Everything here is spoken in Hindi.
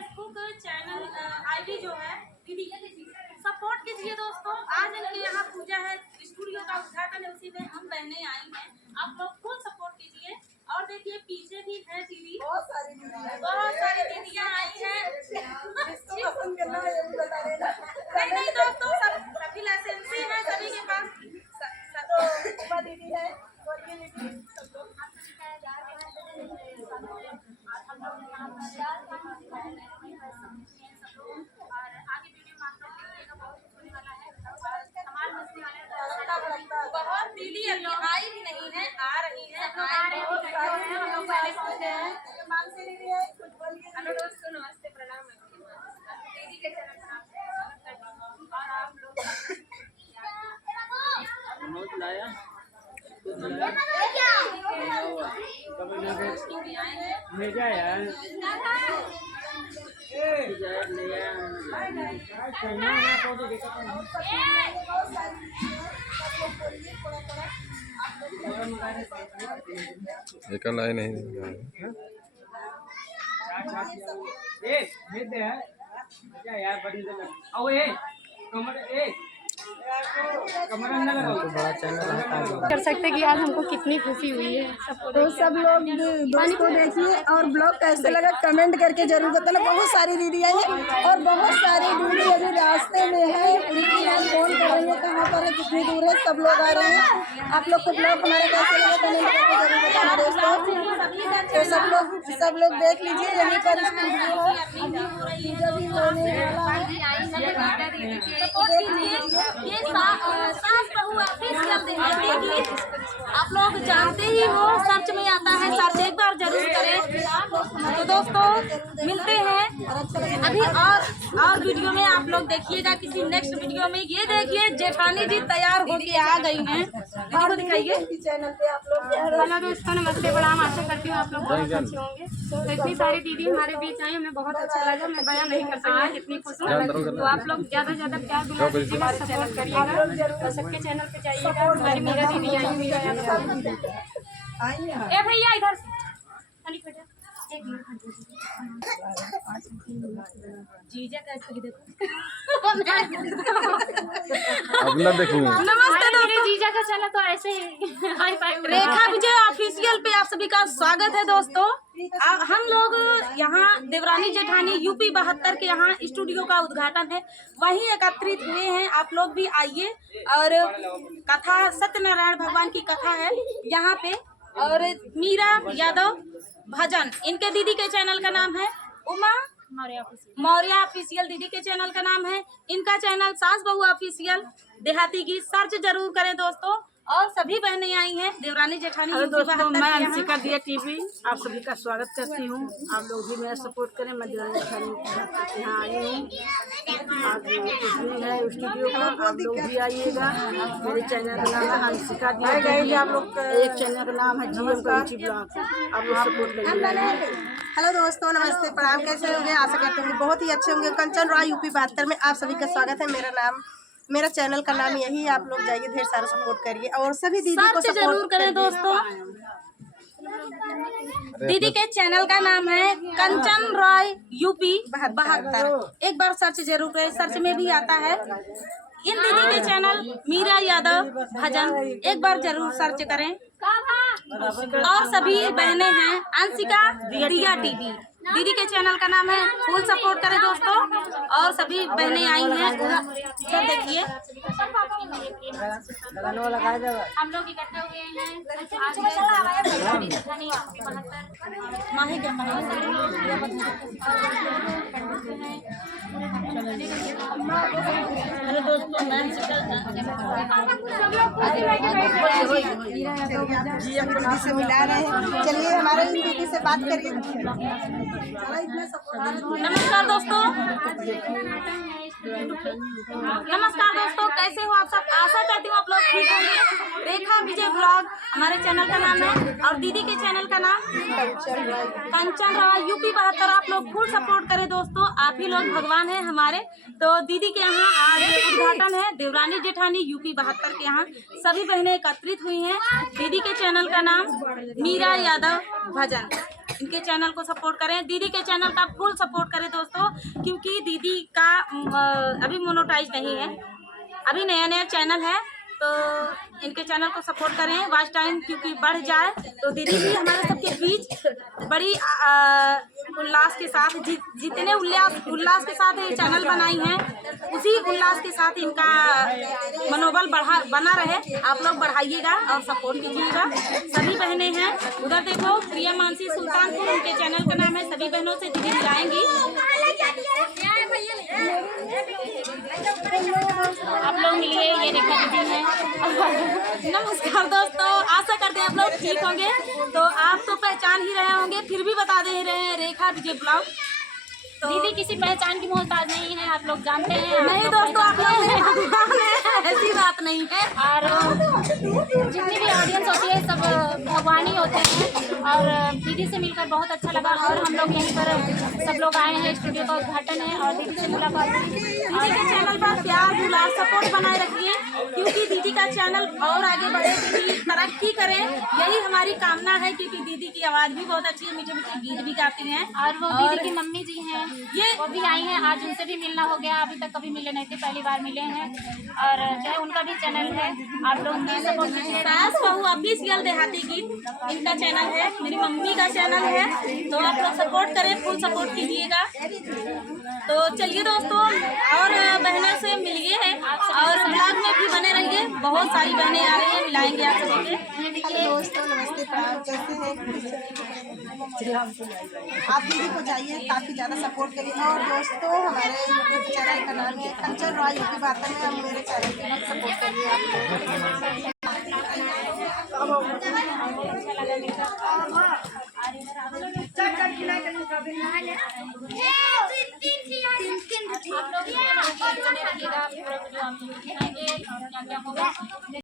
फेसबुक चैनल आईडी जो है दीदी सपोर्ट कीजिए दोस्तों। आज इनके यहाँ पूजा है, स्टूडियो का उद्घाटन है, उसी में हम बहनें आई हैं। आप लोग फुल सपोर्ट कीजिए। और देखिए पीछे भी है दीदी, बहुत सारी दीदियाँ आई हैं। नहीं दोस्तों, सभी लाइसेंसी है, सभी के पास दीदी है। बहुत दीदी अभी आई भी नहीं है, आ रही है। हेलो दोस्तों, नमस्ते, प्रणाम। दीदी के चैनल और आप लोग भेजा यार एक लाइन नहीं भेज दे यार बड़ी आओ ए कमर ए कर सकते कि आज हमको कितनी खुशी हुई है। तो सब लोग दोस्तों देखिए और ब्लॉग कैसे लगा कमेंट करके जरूर बताना। बहुत सारी दीदी आई है और बहुत सारी दीदी अभी रास्ते में है, हम फोन करेंगे कहाँ पर है, कितनी दूर है, सब लोग आ रहे हैं। आप लोग को ब्लॉग हमारा कैसे लगा कमेंट करके जरूर बताना दोस्तों। तो सब लोग देख लीजिए, यहीं पर स्टूडियो है, पूजा भी होने वाला है। सास बहू ऑफिशियल देखिए, आप लोग जानते ही हो, सर्च में आता है, सर्च एक बार जरूर करें। तो दोस्तों मिलते हैं अभी और वीडियो में। आप लोग देखिएगा किसी नेक्स्ट वीडियो में। ये देखिए जेठानी जी तैयार होके आ गई हैं, दीदी को दिखाइए। चैनल पे आप लोग हेलो दोस्तों, नमस्ते, प्रणाम। आशा करती हूँ आप लोग बहुत अच्छे होंगे। तो इतनी सारी दीदी हमारे बीच आई, हमें बहुत अच्छा लगा। मैं बयान नहीं कर सकती कितनी खुश हूँ। तो आप लोग ज़्यादा से ज़्यादा प्यार दुलार दीजिएगा, सपोर्ट करिएगा और सबके चैनल पे जाइएगा। हमारी मीरा दीदी आई, मीरा यादव। ए भैया इधर से एक मिनट जीजा कैसे देखो। अगला देखिए। नमस्ते दोस्तों, जीजा का चैनल तो ऐसे ही हाई फाई। रेखा विजय ऑफिशियल पे आप सभी का स्वागत है दोस्तों। हम लोग यहाँ देवरानी जेठानी यूपी 72 के यहाँ स्टूडियो का उद्घाटन है, वहीं एकत्रित हुए हैं। आप लोग भी आइए। और कथा सत्यनारायण भगवान की कथा है यहाँ पे। और मीरा यादव भजन, इनके दीदी के चैनल का नाम है उमा मौर्य ऑफिशियल, दीदी के चैनल का नाम है। इनका चैनल सास बहू ऑफिशियल देहाती गीत, सर्च जरूर करें दोस्तों। और सभी बहनें आई हैं देवरानी जेठानी। दोस्तों मैं अंशिका दिया टीवी आप सभी का स्वागत करती हूँ। आप लोग भी मेरा सपोर्ट करें। मैं देवरानी जेठानी यहाँ आई हूँ। आज है स्टूडियो का, आप लोग भी आइएगा। मेरे चैनल का नाम है अंशिका दिया टीवी, आप लोग एक चैनल का नाम है जीवन का ब्लॉग, आप लोग सपोर्ट करिएगा। हेलो दोस्तों, नमस्ते, प्रणाम। कैसे होंगे? आशा करते होंगे बहुत ही अच्छे होंगे। कंचन रॉय यूपी 72 में आप सभी का स्वागत है। मेरा चैनल का नाम यही है। आप लोग जाइए, ढेर सारा सपोर्ट करिए और सभी दीदी को सर्च जरूर करें दोस्तों। दीदी के चैनल का नाम है कंचन रॉय यूपी 72। एक बार सर्च जरूर करें, सर्च में भी आता है। इन दीदी के चैनल मीरा यादव भजन, एक बार जरूर सर्च करें। और सभी बहनें हैं अंशिका दिया टीवी, दीदी के चैनल का नाम है। फुल सपोर्ट करें दोस्तों। और सभी बहनें आई हैं, सब देखिए। हम लोग इकट्ठे हुए हैं माही के हेलो दोस्तों, मैं जी अपनी दीदी से मिला रहे हैं। चलिए हमारे इन दीदी से बात करिए। नमस्कार दोस्तों, कैसे हो आप सब? आशा करती हूँ आप लोग ठीक होंगे। रेखा विजय ब्लॉग हमारे चैनल का नाम है और दीदी के चैनल का नाम कंचन रॉय यूपी 72। आप लोग फुल सपोर्ट करें दोस्तों, आप ही लोग भगवान हैं हमारे। तो दीदी के यहाँ आज उद्घाटन है देवरानी जेठानी यूपी 72 के यहाँ। सभी बहनें एकत्रित हुई हैं। दीदी के चैनल का नाम मीरा यादव भजन। इनके चैनल को सपोर्ट करें, दीदी के चैनल का फुल सपोर्ट करें दोस्तों, क्योंकि दीदी का अभी मोनेटाइज नहीं है, अभी नया नया चैनल है। तो इनके चैनल को सपोर्ट करें, वॉच टाइम क्योंकि बढ़ जाए। तो दीदी भी हमारे सबके बीच बड़ी उल्लास के साथ जितने उल्लास के साथ ये चैनल बनाई हैं, उसी उल्लास के साथ इनका मनोबल बना रहे। आप लोग बढ़ाइएगा और सपोर्ट कीजिएगा। सभी बहनें हैं, उधर देखो प्रिया मानसी सुल्तानपुर, उनके चैनल का नाम है। सभी बहनों से दीदी मिलाएंगी। आप लोग मिलिए, ये रेखा दीदी हैं। नमस्कार दोस्तों, आशा करते हैं आप लोग ठीक होंगे। तो आप तो पहचान ही रहे होंगे, फिर भी बता दे रहे हैं, रेखा विजय ब्लॉग। तो दीदी किसी पहचान की मोहताज नहीं है, आप लोग जानते हैं। नहीं दोस्तों, आप लोग मेरे भगवान हैं, ऐसी बात नहीं है। और जितनी भी ऑडियंस होती है सब भगवान ही होते हैं। और दीदी से मिलकर बहुत अच्छा लगा। और हम लोग यहीं पर सब लोग आए हैं, स्टूडियो का उद्घाटन है और दीदी से मुलाकात हुई। दीदी के चैनल पर प्यार दुलार सपोर्ट बनाए रखिए, क्योंकि दीदी का चैनल और आगे बढ़े, दीदी तरक्की करें, यही हमारी कामना है। क्योंकि दीदी की आवाज़ भी बहुत अच्छी है, मीठे मीठे गीत भी गाती हैं। और वो दीदी की मम्मी जी हैं, ये वो भी आई हैं। आज उनसे भी मिलना हो गया, अभी तक कभी मिले नहीं थे, पहली बार मिले हैं। और जो है उनका भी चैनल है, आप लोग भी सपोर्ट कीजिए। सास बहू ऑफिशियल देहाती गीत इनका चैनल है, मेरी मम्मी का चैनल है। तो आप लोग सपोर्ट करें, फुल सपोर्ट कीजिएगा। तो चलिए दोस्तों, और बहनों से मिलिए और ब्लॉग में भी बने रहिए। बहुत सारी बहनें आ रही हैं, मिलाएंगे आप सभी के। दोस्तों नमस्ते, प्रणाम, कैसे हैं? आप दीदी को जाइए, काफ़ी ज़्यादा सपोर्ट करिए। और दोस्तों हमारे यूट्यूब चैनल का नाम है कंचन रॉय यूपी बाहत्तर में, आप मेरे चैनल को बहुत सपोर्ट करिए। आप लोग